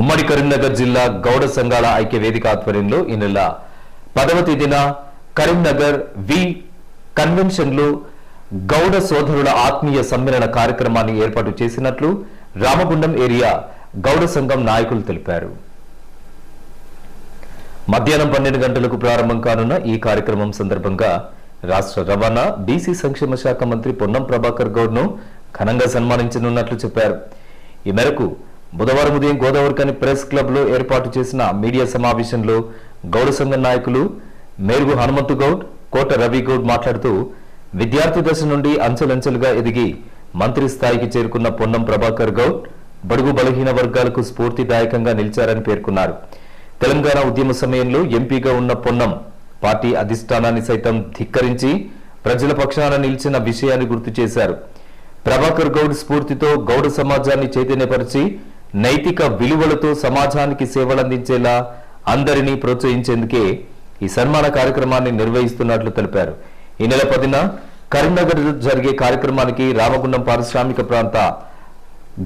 ఉమ్మడి కరీంనగర్ జిల్లా గౌడ సంఘాల ఐక్య వేదిక ఆధ్వర్యంలో ఈ నెల పదవ తేదీన కరీంనగర్ వి కన్వెన్షన్లో గౌడ సోదరుల ఆత్మీయ సమ్మేళన కార్యక్రమాన్ని ఏర్పాటు చేసినట్లు రామగుండం ఏరియా గౌడ సంఘం నాయకులు తెలిపారు. మధ్యాహ్నం పన్నెండు గంటలకు ప్రారంభం కానున్న ఈ కార్యక్రమం సందర్భంగా రాష్ట్ర రవాణా బీసీ సంక్షేమ శాఖ మంత్రి పొన్నం ప్రభాకర్ గౌడ్ను ఘనంగా సన్మానించనున్నట్లు చెప్పారు. ఈ మేరకు బుధవారం ఉదయం గోదావరికని ప్రెస్ క్లబ్లో ఏర్పాటు చేసిన మీడియా సమావేశంలో గౌడ సంఘం నాయకులు మేరుగు హనుమంతు గౌడ్ కోట రవి గౌడ్ మాట్లాడుతూ విద్యార్థి దశ నుండి అంచెలంచెలుగా ఎదిగి మంత్రి స్థాయికి చేరుకున్న పొన్నం ప్రభాకర్ గౌడ్ బడుగు బలహీన వర్గాలకు స్ఫూర్తిదాయకంగా నిలిచారని పేర్కొన్నారు. తెలంగాణ ఉద్యమ సమయంలో ఎంపీగా ఉన్న పొన్నం పార్టీ అధిష్టానాన్ని సైతం ధిక్కరించి ప్రజల పక్షాన నిలిచిన విషయాన్ని గుర్తు చేశారు. ప్రభాకర్ గౌడ్ స్ఫూర్తితో గౌడ సమాజాన్ని చైతన్యపరిచి నైతిక విలువలతో సమాజానికి సేవలందించేలా అందరినీ ప్రోత్సహించేందుకే ఈ సన్మాన కార్యక్రమాన్ని నిర్వహిస్తున్నట్లు తెలిపారు. ఈ నెల పదిన కరీంనగర్ జరిగే కార్యక్రమానికి రామగుండం పారిశ్రామిక ప్రాంత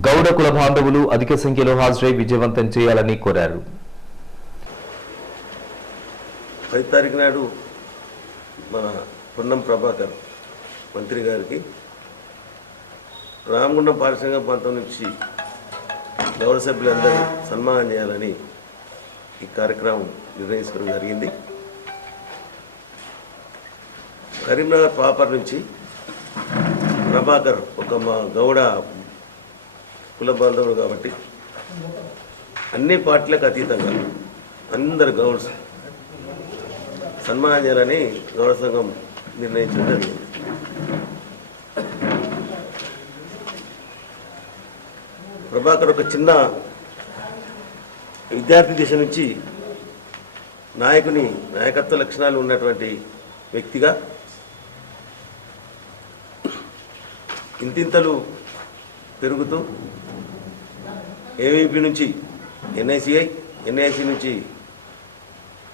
గౌడ కుల బాంధవులు అధిక సంఖ్యలో హాజరై విజయవంతం చేయాలని కోరారు. పది తారీఖు నాడు మన పొన్నం ప్రభాకర్ మంత్రి గారికి రామగుండం పారిశ్రామిక ప్రాంతం నుంచి గౌరవ సభ్యులందరూ సన్మానం చేయాలని ఈ కార్యక్రమం నిర్వహించడం జరిగింది. కరీంనగర్ పాపర్ నుంచి ప్రభాకర్ ఒక మా గౌడ కుల బాంధవుడు కాబట్టి అన్ని పార్టీలకు అతీతంగా అందరు గౌడ్స్ సన్మానం చేయాలని గౌరవ సంఘం నిర్ణయించడం జరిగింది. ప్రభాకర్ ఒక చిన్న విద్యార్థి దిశ నుంచి నాయకుని నాయకత్వ లక్షణాలు ఉన్నటువంటి వ్యక్తిగా ఇంతింతలు పెరుగుతూ ఏవీపీ నుంచి ఎన్ఐసిఐ ఎన్ఐసి నుంచి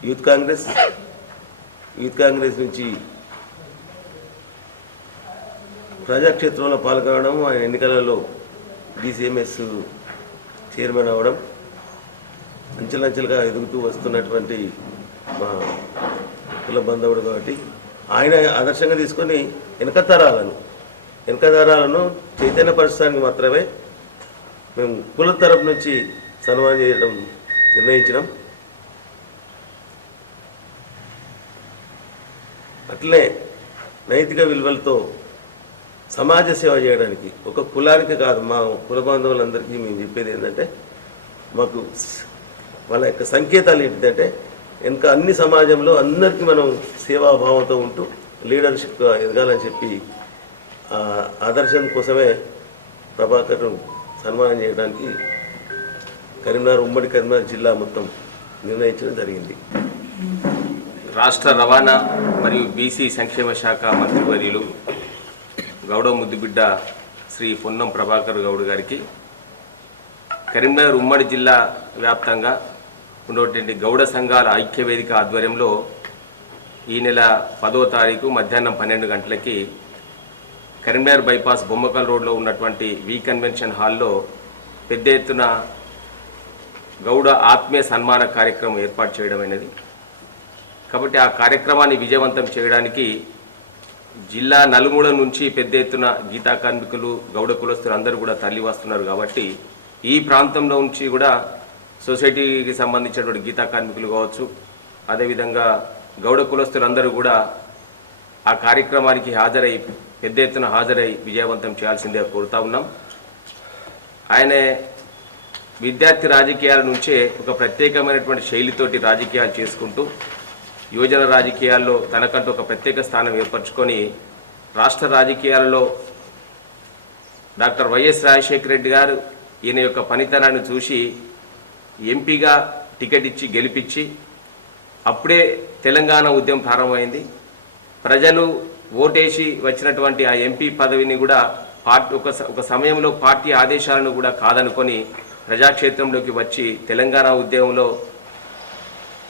యూత్ కాంగ్రెస్ యూత్ కాంగ్రెస్ నుంచి ప్రజాక్షేత్రంలో పాల్గొనడం ఆయన ఎన్నికలలో డిసిఎంఎస్ చైర్మన్ అవడం అంచెలంచెలుగా ఎదుగుతూ వస్తున్నటువంటి మా కుల బంధవుడు కాబట్టి ఆయన ఆదర్శంగా తీసుకొని వెనక తరాలను వెనక తరాలను చైతన్యపరచడానికి మాత్రమే మేము కుల తరపు నుంచి సన్మానం చేయడం నిర్ణయించినాం. అట్లే నైతిక విలువలతో సమాజ సేవ చేయడానికి ఒక కులానికి కాదు మా కుల బాంధవులందరికీ మేము చెప్పేది ఏంటంటే మాకు వాళ్ళ యొక్క సంకేతాలు ఏంటంటే ఇంకా అన్ని సమాజంలో అందరికీ మనం సేవాభావంతో ఉంటూ లీడర్షిప్ ఎదగాలని చెప్పి ఆదర్శం కోసమే ప్రభాకర్ సన్మానం చేయడానికి కరీంనగర్ ఉమ్మడి కరీంనగర్ జిల్లా మొత్తం నిర్ణయించడం జరిగింది. రాష్ట్ర రవాణా మరియు బీసీ సంక్షేమ శాఖ మంత్రివర్యులు గౌడ ముద్దుబిడ్డ శ్రీ పొన్నం ప్రభాకర్ గౌడ్ గారికి కరీంనగర్ ఉమ్మడి జిల్లా వ్యాప్తంగా ఉన్నటువంటి గౌడ సంఘాల ఐక్య వేదిక ఆధ్వర్యంలో ఈ నెల పదో తారీఖు మధ్యాహ్నం పన్నెండు గంటలకి కరీంనగర్ బైపాస్ బొమ్మకల్ రోడ్లో ఉన్నటువంటి వి కన్వెన్షన్ హాల్లో పెద్ద ఎత్తున గౌడ ఆత్మీయ సన్మాన కార్యక్రమం ఏర్పాటు చేయడం అనేది కాబట్టి ఆ కార్యక్రమాన్ని విజయవంతం చేయడానికి జిల్లా నలుమూల నుంచి పెద్ద ఎత్తున గీతా కార్మికులు గౌడ కులస్తులు అందరూ కూడా తరలి వస్తున్నారు కాబట్టి ఈ ప్రాంతంలో నుంచి కూడా సొసైటీకి సంబంధించినటువంటి గీతా కార్మికులు కావచ్చు అదేవిధంగా గౌడ కులస్తులు అందరూ కూడా ఆ కార్యక్రమానికి హాజరై పెద్ద ఎత్తున హాజరై విజయవంతం చేయాల్సిందే కోరుతా ఉన్నాం. ఆయనే విద్యార్థి రాజకీయాల నుంచే ఒక ప్రత్యేకమైనటువంటి శైలితోటి రాజకీయాలు చేసుకుంటూ యువజన రాజకీయాల్లో తనకంటూ ఒక ప్రత్యేక స్థానం ఏర్పరచుకొని రాష్ట్ర రాజకీయాలలో డాక్టర్ వైఎస్ రాజశేఖర రెడ్డి గారు ఈయన యొక్క పనితనాన్ని చూసి ఎంపీగా టికెట్ ఇచ్చి గెలిపించి అప్పుడే తెలంగాణ ఉద్యమం ప్రారంభమైంది. ప్రజలు ఓటేసి వచ్చినటువంటి ఆ ఎంపీ పదవిని కూడా పార్టీ ఒక స- ఒక సమయంలో పార్టీ ఆదేశాలను కూడా కాదనుకొని ప్రజాక్షేత్రంలోకి వచ్చి తెలంగాణ ఉద్యమంలో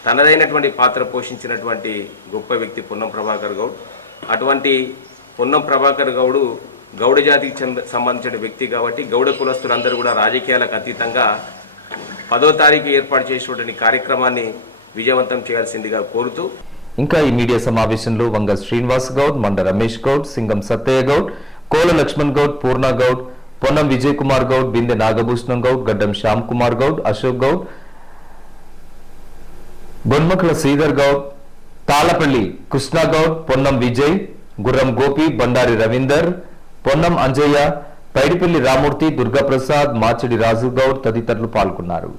తనదైనటువంటి పాత్ర పోషించినటువంటి గొప్ప వ్యక్తి పొన్నం ప్రభాకర్ గౌడ్. అటువంటి పొన్నం ప్రభాకర్ గౌడు గౌడ జాతికి చెంద సంబంధించిన వ్యక్తి కాబట్టి గౌడ కులస్తులందరూ కూడా రాజకీయాలకు అతీతంగా పదో తారీఖు ఏర్పాటు చేసినటువంటి కార్యక్రమాన్ని విజయవంతం చేయాల్సిందిగా కోరుతూ. ఇంకా ఈ మీడియా సమావేశంలో వంగ శ్రీనివాస్ గౌడ్ మండ రమేష్ గౌడ్ సింగం సత్తయ్య గౌడ్ కోల లక్ష్మణ్ గౌడ్ పూర్ణ గౌడ్ పొన్నం విజయ్ కుమార్ గౌడ్ బిందె నాగభూషణం గౌడ్ గడ్డం శ్యామ్ కుమార్ గౌడ్ అశోక్ గౌడ్ బొన్మకల శ్రీధర్ గౌడ్ తాళపల్లి కృష్ణ గౌడ్ పొన్నం విజయ్ గుర్రం గోపి బండారి రవీందర్ పొన్నం అంజయ్య పైడిపల్లి రామూర్తి దుర్గాప్రసాద్ మాచిడి రాజు గౌడ్ తదితరులు పాల్గొన్నారు.